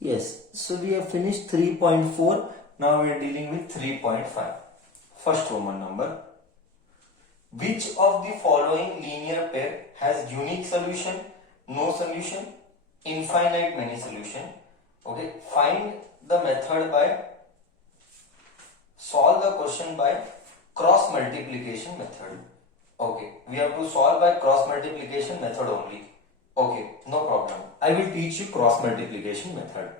Yes, so we have finished 3.4. Now we are dealing with 3.5. First Roman number. Which of the following linear pair has unique solution, no solution, infinite many solution? Okay, find the method by solve the question by cross multiplication method. Okay, we have to solve by cross multiplication method only. Okay, no problem. I will teach you cross multiplication method.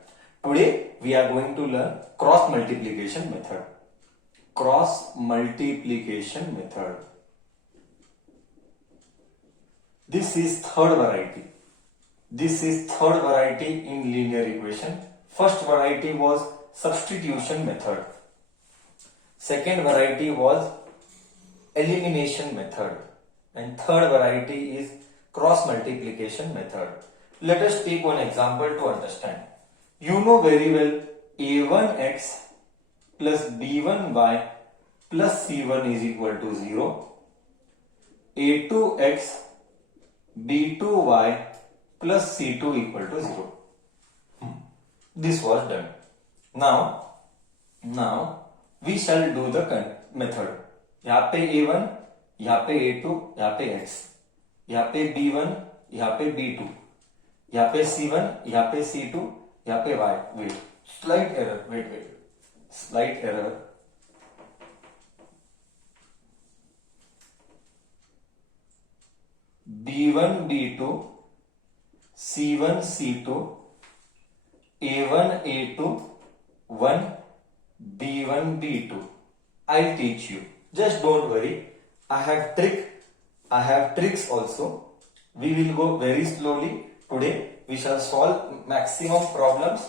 Today we are going to learn cross multiplication method. Cross multiplication method. This is third variety. This is third variety in linear equation. First variety was substitution method. Second variety was elimination method. And third variety is cross multiplication method. Let us take one example to understand. You know very well a1x plus b1y plus c1 is equal to 0. a2x b2y plus c2 equal to 0. This was done. Now we shall do the method. यहाँ पे a1, यहाँ पे a2, यहाँ पे x, यहाँ पे b1, यहाँ पे b2, यहाँ पे c1, यहाँ पे c2, यहाँ पे y. Wait, slight error. Slight error. b1 b2 c1 c2 a1 a2 1 b1 b2. I'll teach you. Just don't worry. I have tricks also. We will go very slowly. Today we shall solve maximum problems.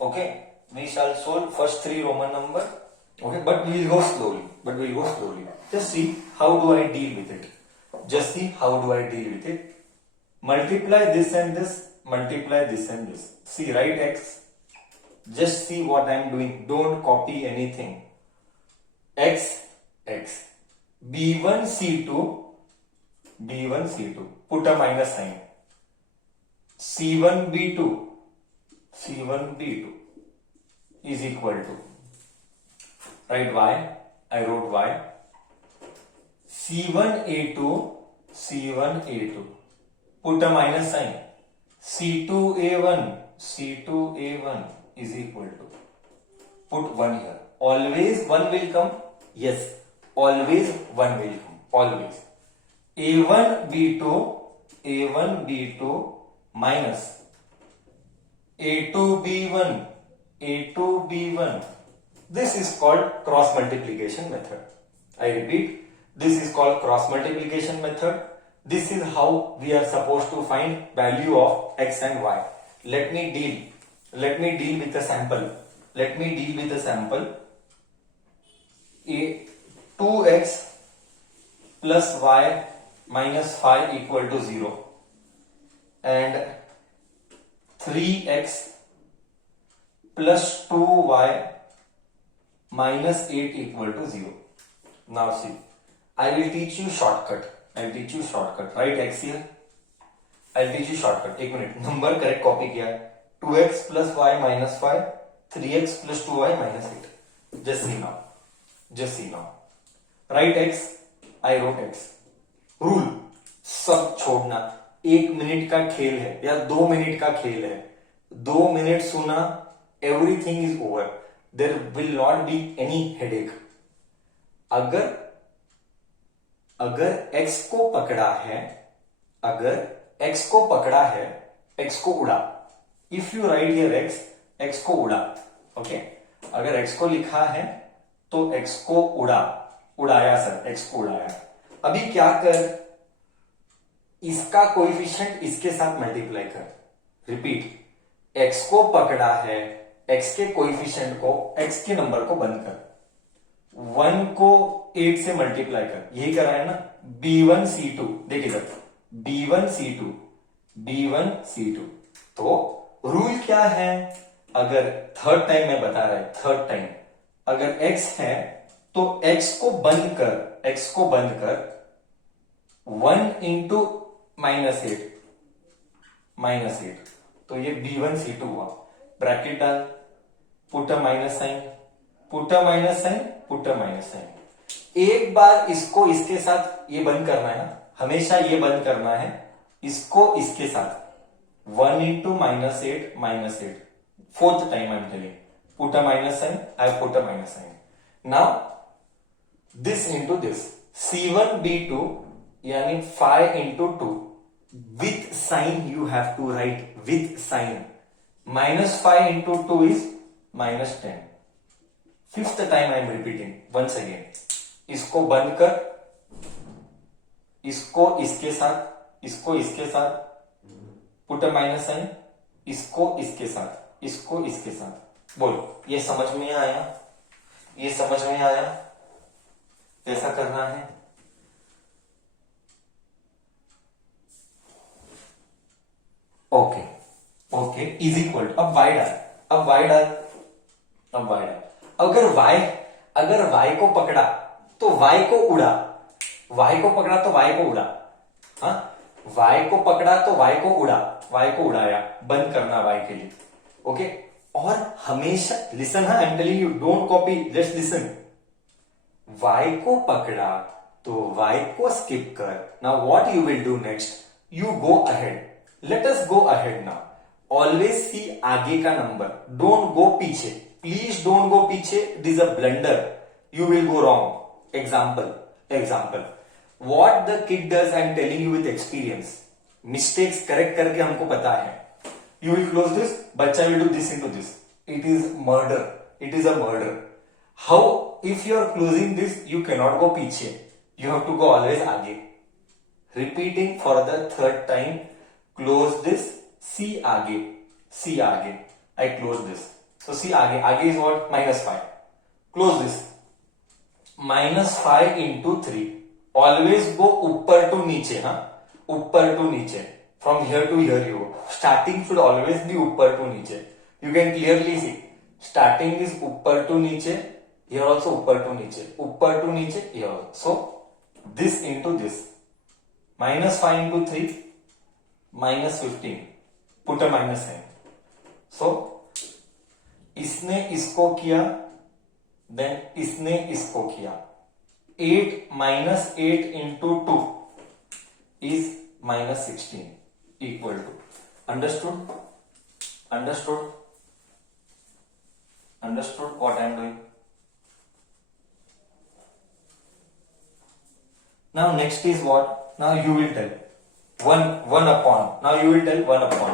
Okay. We shall solve first three Roman number. Okay. But we will go slowly. Just see how do I deal with it. Multiply this and this. Multiply this and this. See, write x. Just see what I am doing. Don't copy anything. X. b1 c2. Put a minus sign. c1 b2 is equal to, write y. I wrote y. c1 a2 put a minus sign. c2 a1 is equal to, put 1 here. Always 1 will come. Yes, always 1 will come. Always. a1 b2 minus a2 b1. This is called cross multiplication method. I repeat, this is called cross multiplication method. This is how we are supposed to find value of x and y. Let me deal with a sample. A 2x plus y minus 5 equal to 0 and 3x plus 2y minus 8 equal to 0. Now see, I will teach you shortcut. Write x here. I'll teach you shortcut. 1 minute. Number correct copy किया है. 2x plus y minus 5, 3x plus 2y minus 8. Just see now. Write x. I wrote x. Rule. सब छोड़ना. 1 minute का खेल है या 2 minute का खेल है. 2 मिनट सुना. Everything is over. There will not be any headache. अगर x को पकड़ा है, x को उड़ा. If you write here x को उड़ा. Okay. अगर x को लिखा है तो x को उड़ाया सर, x को उड़ाया. अभी क्या कर, इसका कोएफिशिएंट इसके साथ मल्टीप्लाई कर. रिपीट, x को पकड़ा है, x के कोएफिशिएंट को, x के नंबर को बंद कर. 1 को 8 से मल्टीप्लाई कर. यही कर रहा है ना. b1 c2. देखिए सर, b1 c2. तो रूल क्या है? अगर थर्ड टाइम मैं बता रहा है, अगर x है तो x को बंद कर. 1 इंटू -8 तो ये b1 c2 हुआ. ब्रैकेट डाल, put a minus sign, put a minus sign, put a minus sign. एक बार इसको इसके साथ ये बंद करना है ना, हमेशा ये बंद करना है इसको इसके साथ। 1 into -8, fourth time I'm telling, put a minus sign, I put a minus sign. Now this into this, C1 B2 यानी 5 into 2 with sign you have to write with sign. -5 into 2 is -10. Fifth time I am repeating once again. इसको बंद कर, इसको इसके साथ, इसको इसके साथ, पुट अ माइनस साइन, इसको इसके साथ, इसको इसके साथ। बोलो, ये समझ में आया? ये समझ में आया कैसा करना है? Okay okay, is equal to, अब y डाल, अब y डाल, अब y डाल। अगर y को पकड़ा तो y को उड़ा, y को पकड़ा तो y को उड़ा, हाँ, y को पकड़ा तो y को उड़ा, y को उड़ाया, बंद करना y के लिए। ओके, और हमेशा लिसन, हाँ, आई am telling you, don't copy, just listen. y को पकड़ा तो y को स्किप कर। Now what you will do next, you go ahead, let us go ahead now. Always see आगे का नंबर, डोंट गो पीछे, प्लीज डोंट गो पीछे, it is a blunder, you will go wrong. Example what the kid does, I'm telling you with experience. Mistakes correct करके हमको पता है। You will close this, बच्चा will do this into this. It is murder. It is a murder. How? If you are closing this, you cannot go पीछे. You have to go always आगे. Repeating for the third time. Close this. C आगे. C आगे. I close this. So C आगे. आगे is what? -5. Close this. -5 into 3. Always go ऊपर to नीचे, हाँ, ऊपर टू नीचे, from here to here you, starting should always be ऊपर टू नीचे। You can clearly see starting is ऊपर टू नीचे, हियर ऑल्सो ऊपर टू नीचे, ऊपर टू नीचे, here also. So this into this, -5 into 3, -15, put a minus sign. So इसने इसको किया, देन इसने इसको किया। 8 -8 into 2 is -16 equal to, understood what I am doing? Now next is what? Now you will tell 1 upon, now you will tell 1 upon,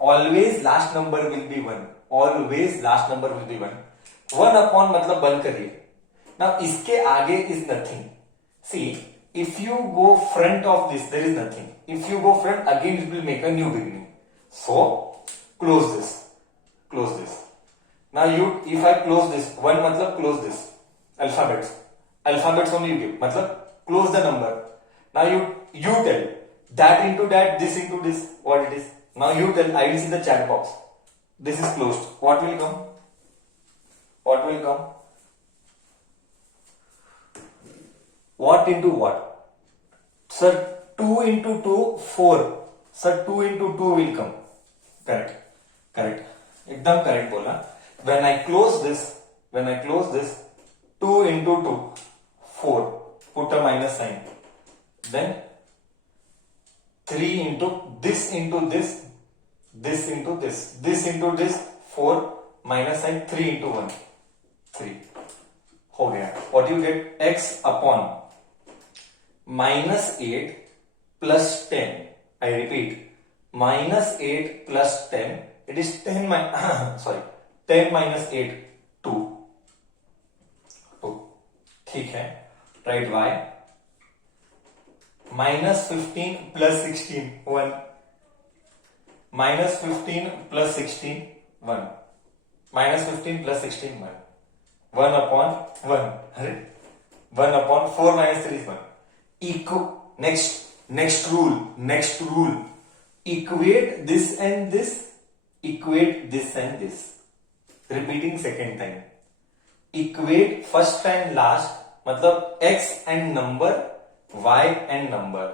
always last number will be 1, always last number will be 1. 1 upon मतलब बंद करिए। Now इसके आगे is nothing. See, if you go front of this, there is nothing. If you go front, again it will make a new beginning. So close this, close this. Now you, if I close this, 1 मतलब close this. Alphabets only you give. मतलब close the number. Now you tell that into that, this into this, what it is. Now you tell. I will see the chat box. This is closed. What will come? What will come? What into what? Sir, 2 into 2, 4. Sir, 2 into 2 will come. Correct. एकदम correct बोला. When I close this, 2 into 2, 4. Put a minus sign. Then 3 into this into this, this into this, 4, minus sign, 3 into 1. 3 हो गया। What you get? X upon -8 plus 10. I repeat, -8 plus 10. It is 10 minus 8, 2. ठीक है। Write y. -15 plus 16, 1. -15 plus 16, 1. -15 plus 16, 1. 1 upon 1. 1 upon 4 minus 3 is 1. Next rule. Equate this and this. Equate this and this. Repeating second time. Equate first and last. मतलब x and number, y and number.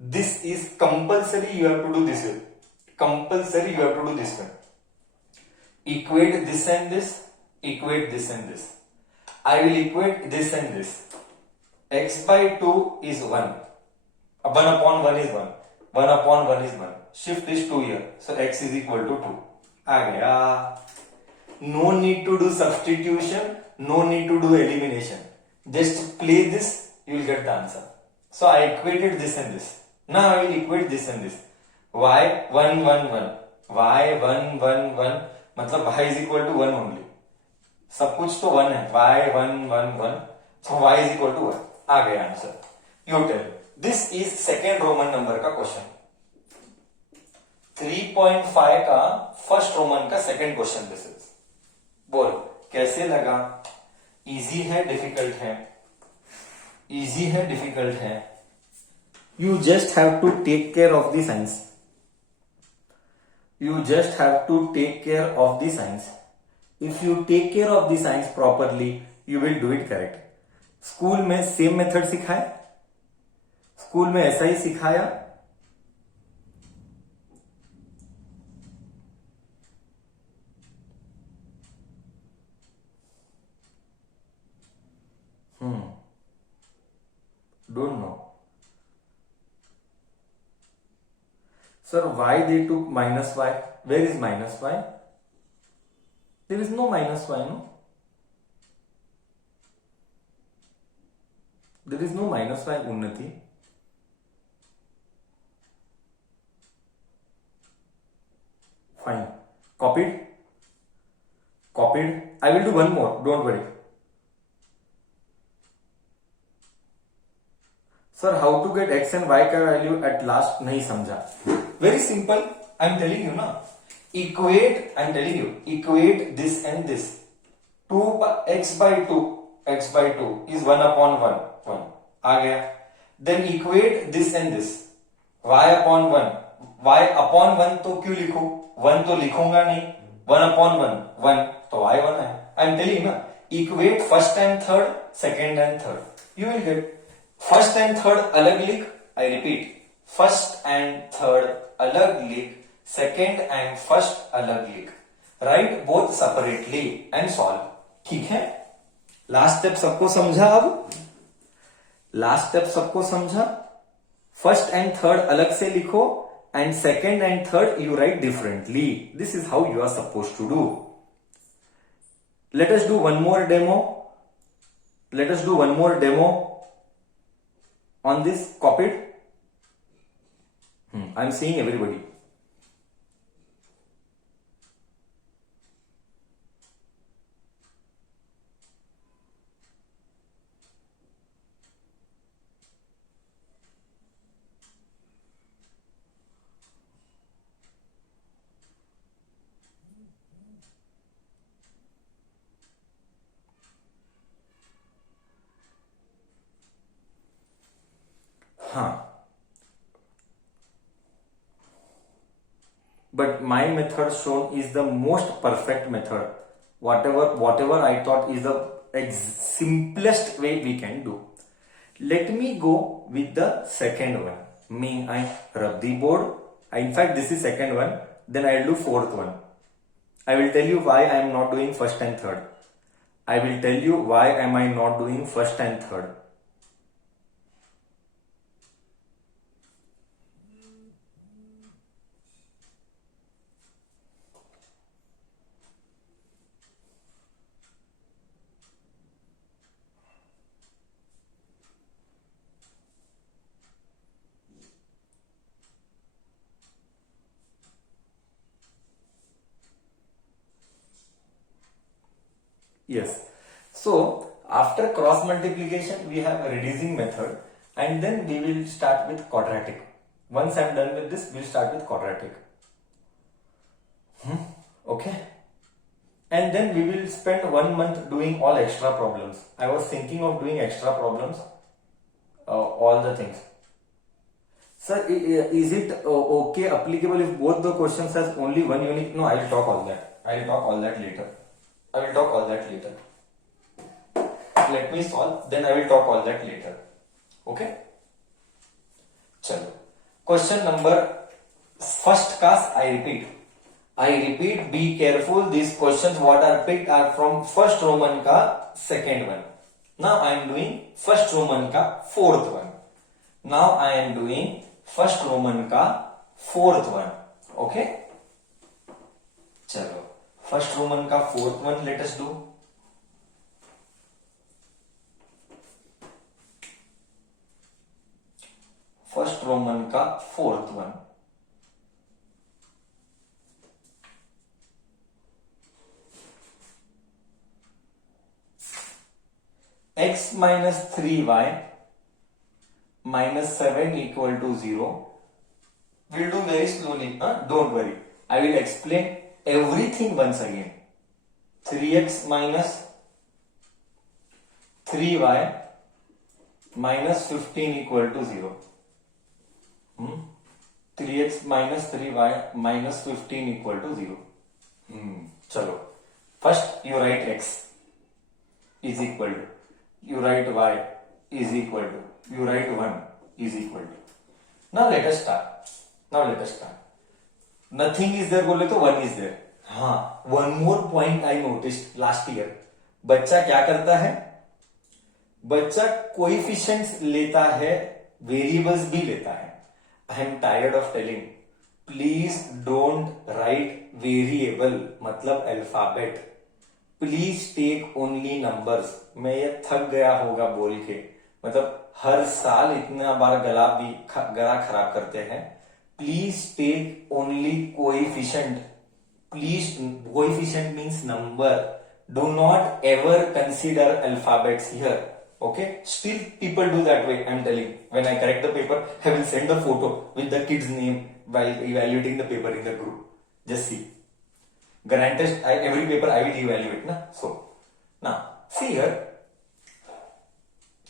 This is compulsory. You have to do this. compulsory you have to do this one. Equate this and this, equate this and this. I will equate this and this. X by 2 is 1. 1 upon 1 is 1. 1 upon 1 is 1. Shift this 2 here. So x is equal to 2. आ गया. No need to do substitution. No need to do elimination. Just play this. You will get the answer. So I equated this and this. Now I will equate this and this. Y 1 1 1. Y 1 1 1. मतलब y is equal to 1 only. सब कुछ तो 1 है. Y 1 1 1. So y is equal to 1. आ गया answer. You tell. This is second Roman number का question. 3.5 का first Roman का second question this is. बोल कैसे लगा? इजी है डिफिकल्ट है? इजी है डिफिकल्ट है? You just have to take care of the science. You just have to take care of the science. If you take care of the science properly, you will do it correct. School में same method सिखाए? School में ऐसा ही सिखाया? Don't know. Sir, why they took minus y? Where is minus y? There is no minus y, no? There is no minus y, Unnati. Fine. Copied? Copied. I will do one more. Don't worry. Sir, how to get x and y का value at last नहीं समझा. Very simple. I am telling you ना. Equate. I am telling you. Equate this and this. 2 x by 2. x by 2 is 1 upon 1. 1. आ गया. Then equate this and this. y upon 1. y upon 1 तो क्यों लिखूं? 1 तो लिखूंगा नहीं. 1 upon 1. 1 तो y 1 है. आई एम टेलिंग ना. Equate first and third, second and third. You will get. First and third अलग लिख. I repeat. First and third अलग लिख. सेकेंड एंड फर्स्ट अलग लिख. Right both separately and solve. ठीक है. लास्ट स्टेप सबको समझा? अब लास्ट स्टेप सबको समझा? फर्स्ट एंड थर्ड अलग से लिखो and second and third you write differently. This is how you are suppose to do. Let us do one more demo. Let us do one more demo on this. Copied. I'm seeing everybody. But my method shown is the most perfect method. Whatever I thought is the simplest way we can do. Let me go with the second one. May I rub the board? In fact, this is second one. Then I will do fourth one. I will tell you why I am not doing first and third. I will tell you why am I not doing first and third. Yes. So after cross multiplication we have a reducing method and then we will start with quadratic. Once I'm done with this, we'll start with quadratic. Okay. And then we will spend 1 month doing all extra problems. I was thinking of doing extra problems, all the things. Sir, is it okay, applicable if both the questions has only one unique? No, I will talk all that. I will talk all that later. Let me solve, then I will talk all that later. Okay? चलो. Question number first class, I repeat, be careful. These questions what are picked are from first Roman ka second one. Now I am doing first Roman ka fourth one. Now I am doing first Roman ka fourth one. Okay? चलो first Roman का fourth one let us do. First Roman का fourth one. X minus 3y minus 7 equal to 0. We'll do very slowly. Don't worry. I will explain everything once again. 3x minus 3y minus 15 equal to 0. 3x minus 3y minus 15 equal to 0. Chalo. First you write x is equal to, you write y is equal to, you write 1 is equal to. Now let us start. Nothing is there बोले तो 1 is there. हाँ, one more point I noticed last year. बच्चा क्या करता है? बच्चा coefficients लेता है, वेरिएबल्स भी लेता है. I am tired of telling. Please don't write variable मतलब alphabet. Please take only numbers. मैं ये थक गया होगा बोल के. मतलब हर साल इतना बार गला खराब करते हैं. Please take only coefficient. Please, coefficient means number. Do not ever consider alphabets here. Okay? Still people do that way, I am telling. When I correct the paper, I will send the photo with the kid's name while evaluating the paper in the group. Just see. Granted, every paper I will evaluate. Na? So, now, see here.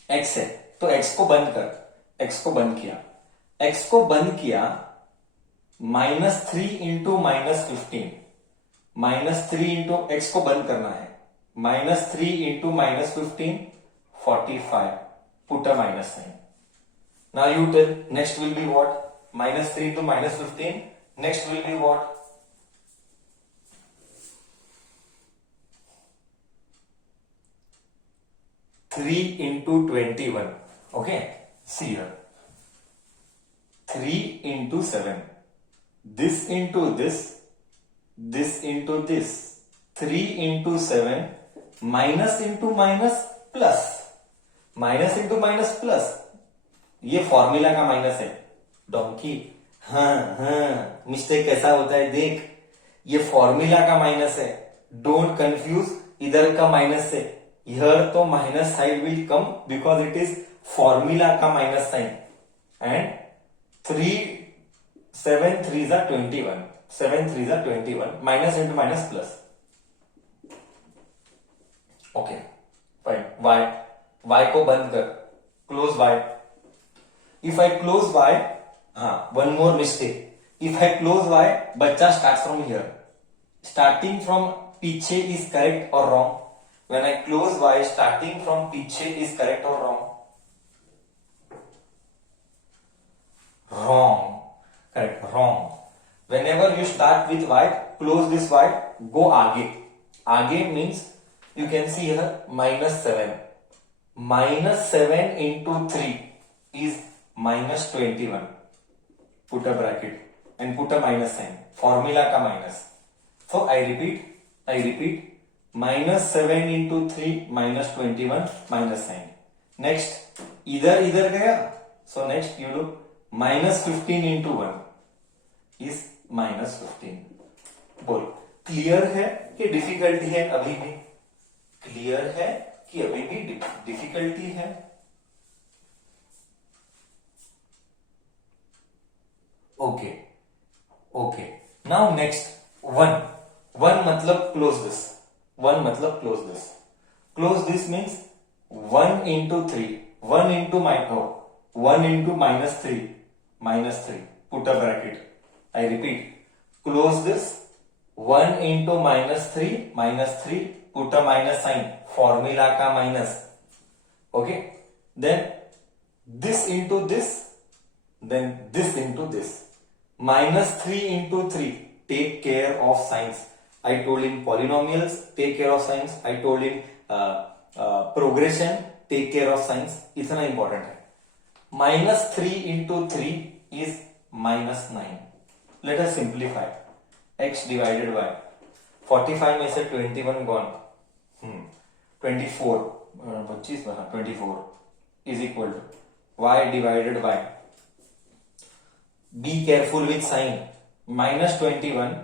X है, तो X को बंद कर. X को बंद किया. X को बंद किया. -3 इंटू -15. -3 इंटू x को बंद करना है. -3 into -15 45. Put a minus sign. Now you tell next will be what? -3 into -15. Next will be what? Three into 21. Okay. See here. 3 into 7. This into this. This into this. 3 into 7. Minus into minus plus. Minus into minus plus. ये formula का minus है. Donkey. हाँ mistake कैसा होता है देख. ये formula का माइनस है. डोंट कंफ्यूज इधर का माइनस से. Here तो minus side will come because it is formula का minus sign. And 7 3s are 21. 7 3s are 21. Minus into minus plus. Okay. Fine. Y को बंद कर. Close Y. If I close Y, one more mistake. If I close Y, बच्चा starts from here. Starting from पीछे is correct or wrong? When I close Y, starting from पीछे is correct or wrong? Wrong. Correct. Wrong. Whenever you start with Y, close this Y, go आगे. आगे means you can see here -7. -7 into 3 is -21. Put a bracket and put a minus sign. Formula का minus. So I repeat. -7 into 3 -21 minus sign. Next इधर गया. So next you do -15 into 1 is -15. बोल clear है कि difficulty है अभी भी? Clear है कि अभी भी डिफिकल्टी है? ओके. नाउ नेक्स्ट 1 मतलब क्लोज दिस. 1 मतलब close this. Close this means 1 into 3. 1 into -3. Put a bracket. I repeat. Close this. 1 into -3. Put a minus sign. Formula का minus. Okay. Then this into this. Then this into this. Minus 3 into 3. Take care of signs. I told in polynomials, take care of signs. I told in progression, take care of signs. इतना important है. Minus 3 into 3 is minus 9. Let us simplify. X divided by 45 में से 21 gone. 24 24 is equal to y divided by, be careful with sign, minus 21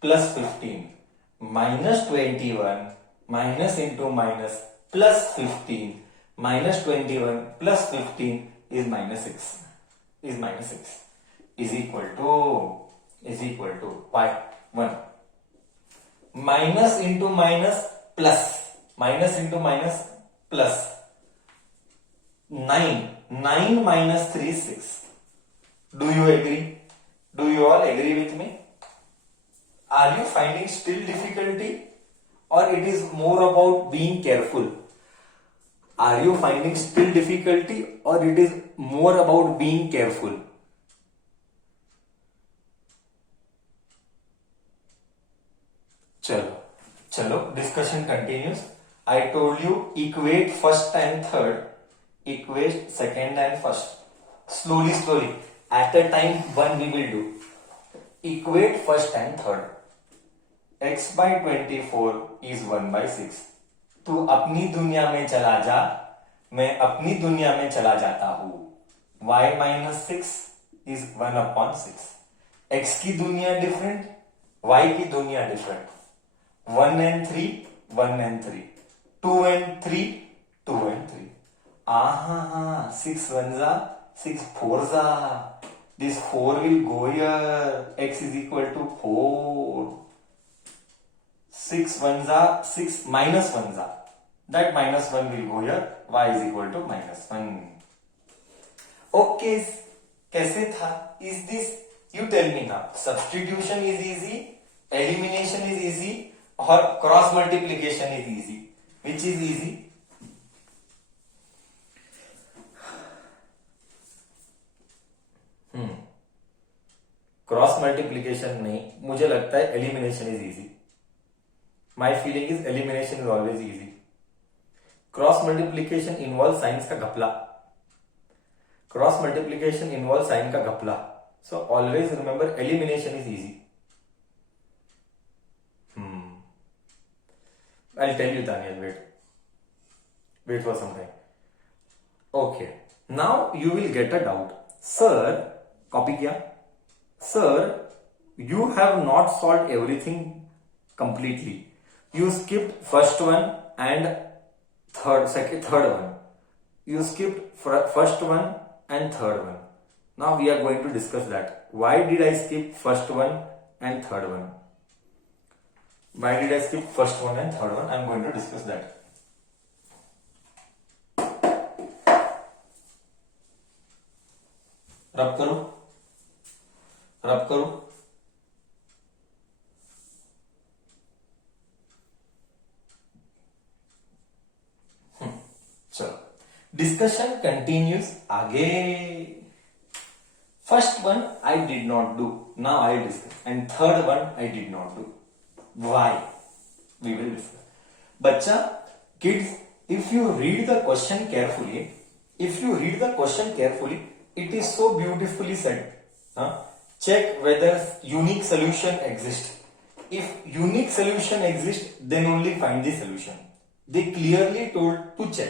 plus 15. Minus 21 minus into minus plus 15. Minus 21 plus 15 is minus 6. Is equal to y 1. Minus into minus plus. Minus into minus plus. 9 minus 3 is 6. Do you agree? Do you all agree with me? Are you finding still difficulty, or it is more about being careful? Are you finding still difficulty, or it is more about being careful? Chalo, discussion continues. I told you equate first and third, equate second and first. Slowly. At a time, one we will do. Equate first and third. X by 24 is 1 by 6. तू अपनी दुनिया में चला जा, मैं अपनी दुनिया में चला जाता हूं. Y minus 6 is 1 upon 6. X की दुनिया डिफरेंट, Y की दुनिया different. 1 and 3, 1 and 3. 2 and 3, 2 and 3. Aha, 6 ones are 6 fours are. This 4 will go here. X is equal to 4. 6 ones are 6 minus ones are. That minus 1 will go here. Y is equal to minus 1. Okay, कैसे था? Is this? You tell me now. Substitution is easy, elimination is easy, or cross multiplication is easy. Which is easy? Cross multiplication नहीं, मुझे लगता है elimination is easy. My feeling is elimination is always easy. Cross multiplication involve science का घपला. Cross multiplication involve sign का घपला. So always remember elimination is easy. I'll tell you, Daniel. Wait for some time. Okay. Now you will get a doubt. Sir, copy किया? Sir, you have not solved everything completely. You skipped first one and third one. You skipped first one and third one. Now we are going to discuss that. Why did I skip first one and third one? Why did I skip first one and third one? I am going to discuss that. रब करो. चलो, discussion continues आगे. First one I did not do. Now I discuss. And third one I did not do. Why? We will discuss. Bacha, kids, if you read the question carefully, it is so beautifully said. Check whether unique solution exists. If unique solution exists, then only find the solution. They clearly told to check.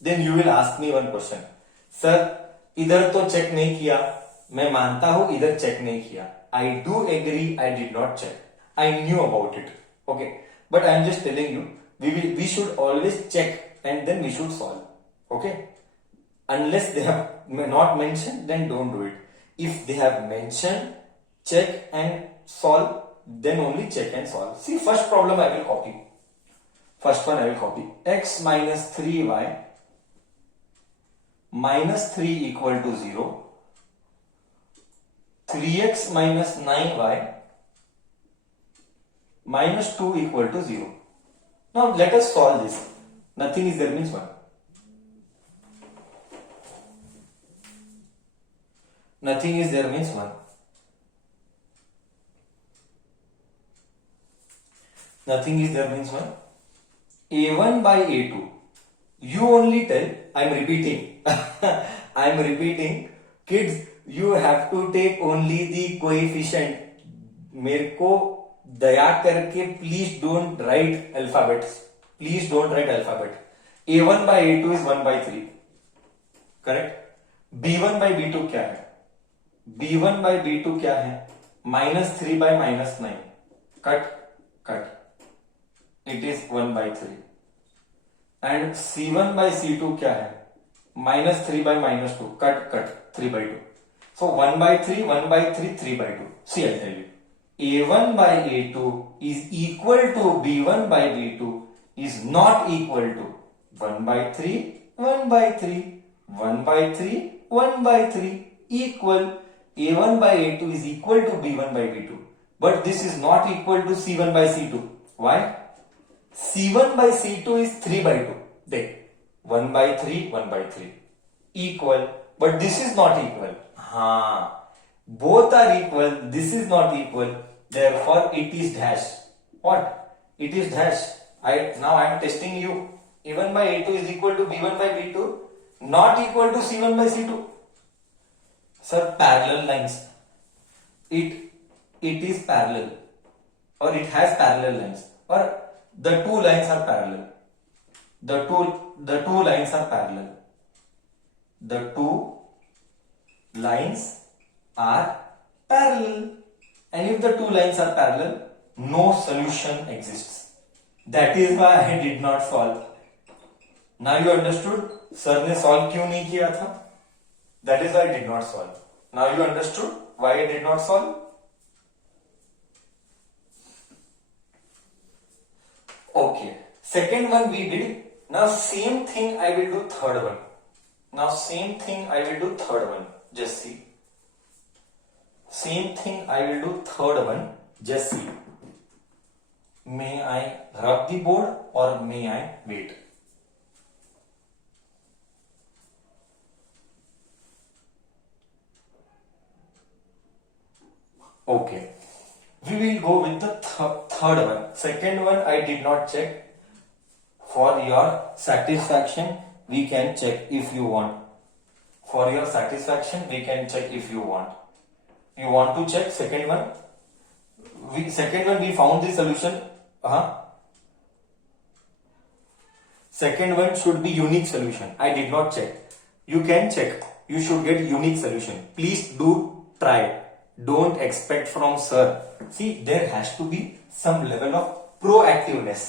Then you will ask me one question. Sir, इधर तो check नहीं किया. मैं मानता हूं इधर check नहीं किया. I do agree I did not check. I knew about it. Okay. But I am just telling you, we should always check and then we should solve. Okay. Unless they have not mentioned, then don't do it. If they have mentioned, check and solve, then only check and solve. See, first problem I will copy. First one I will copy. X minus 3y minus 3 equal to 0. 3x minus 9y minus 2 equal to 0. Now let us solve this. Nothing is there means 1. Nothing is there means 1. nothing is there means what? A1 by A2. You only tell. I'm repeating. I'm repeating. Kids, you have to take only the coefficient. मेरे को दया करके please don't write alphabets. Please don't write alphabet. A1 by A2 is 1 by 3. Correct? B1 by B2 क्या है? B1 by B2 क्या है? -3 by -9. Cut. It is 1 by 3. And C1 by C2 क्या है? -3 by -2. Cut. 3 by 2. So 1 by 3, 1 by 3, 3 by 2. See, I'll tell you. A1 by A2 is equal to B1 by B2 is not equal to 1 by 3, 1 by 3, 1 by 3, 1 by 3 equal. A1 by A2 is equal to B1 by B2. But this is not equal to C1 by C2. Why? C1 by C2 is 3 by 2. There. 1 by 3, 1 by 3. Equal. But this is not equal. Both are equal. This is not equal. Therefore, it is dash. What? It is dash. Now I am testing you. A1 by A2 is equal to B1 by B2. Not equal to C1 by C2. Sir, parallel lines. It is parallel. Or it has parallel lines. Or the two lines are parallel. The two lines are parallel. The two lines are parallel. And if the two lines are parallel, no solution exists. That is why I did not solve. Now you understood? Sir ने solve क्यों नहीं किया था? That is why I did not solve. Now you understood why I did not solve? Okay. Second one we did. Now same thing I will do third one. Just see. Same thing I will do third one. Just see. May I rub the board or may I wait? Okay. We will go with the third one. Second one I did not check. For your satisfaction, we can check if you want. For your satisfaction, we can check if you want. You want to check second one? Second one we found the solution. Second one should be unique solution. I did not check. You can check. You should get unique solution. Please do try. Don't expect from sir. See, there has to be some level of proactiveness.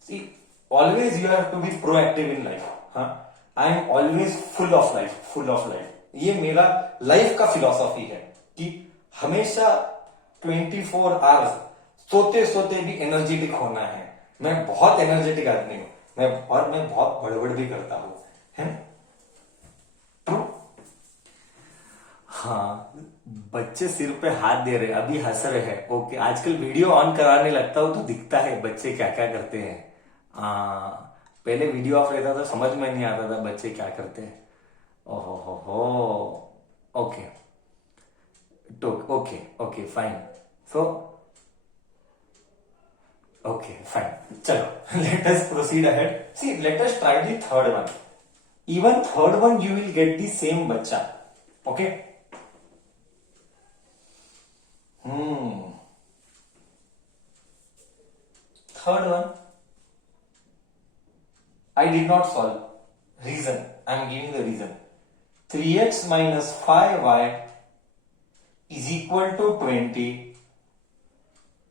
See, always you have to be proactive in life. I am always full of life. ये मेरा life का philosophy है कि हमेशा 24 hours सोते भी energetic होना है. मैं बहुत एनर्जेटिक आदमी हूं. मैं बहुत बड़बड़ भी करता हूं. है ट्रू. बच्चे सिर पे हाथ दे रहे, अभी हंस रहे हैं. ओके. आजकल वीडियो ऑन कराने लगता हूं तो दिखता है बच्चे क्या क्या करते हैं. पहले वीडियो ऑफ रहता था, समझ में नहीं आता था बच्चे क्या करते हैं. ओहो. Okay fine. So okay fine. चलो, let us proceed ahead. See, let us try the third one. Even third one you will get the same बच्चा. Okay. Third one, I did not solve. Reason, I am giving the reason. 3x minus 5y is equal to 20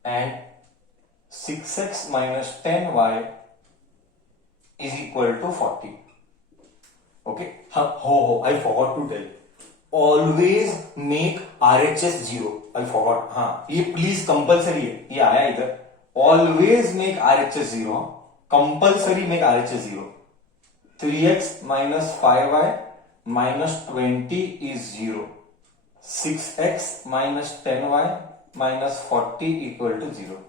and 6x minus 10y is equal to 40. Okay. I forgot to tell. Always make RHS 0. I forgot. ये please compulsory है. ये आया इधर. Always make RHS 0. Compulsory make RHS 0. 3x minus 5y minus 20 is 0. 6x minus 10y minus 40 equal to 0.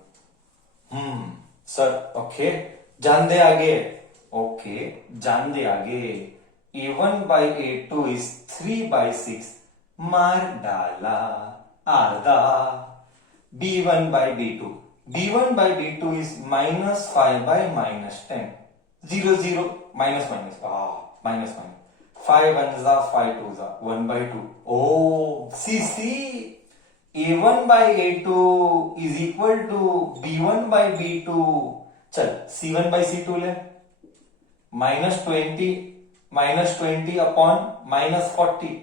Sir, okay. जान दे आगे. Okay, जान दे आगे. A1 by A2 is 3 by 6. मार डाला आधा. B1 by B2. b1 by b2 is minus 5 by minus 10. 0 0 minus minus minus minus 5 1s are 5 2s are 1 by 2. Oh, see a1 by a2 is equal to b1 by b2. चल c1 by c2 ले -20 upon -40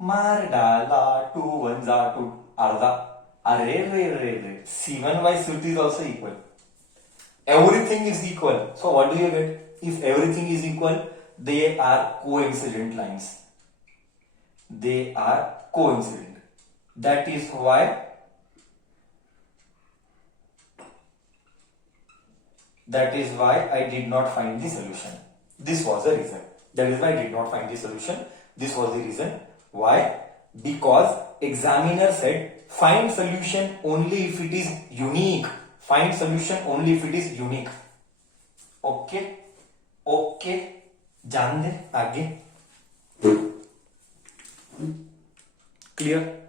मार डाला 2 1s are 2 अर्धा. अरे रे c1 by c2 is also equal. Everything is equal. So what do you get? If everything is equal, they are coincident lines. They are coincident. That is why I did not find the solution. This was the reason. That is why I did not find the solution. This was the reason. Why? Because examiner said find solution only if it is unique. Find solution only if it is unique. Okay. जान दे आगे. Clear?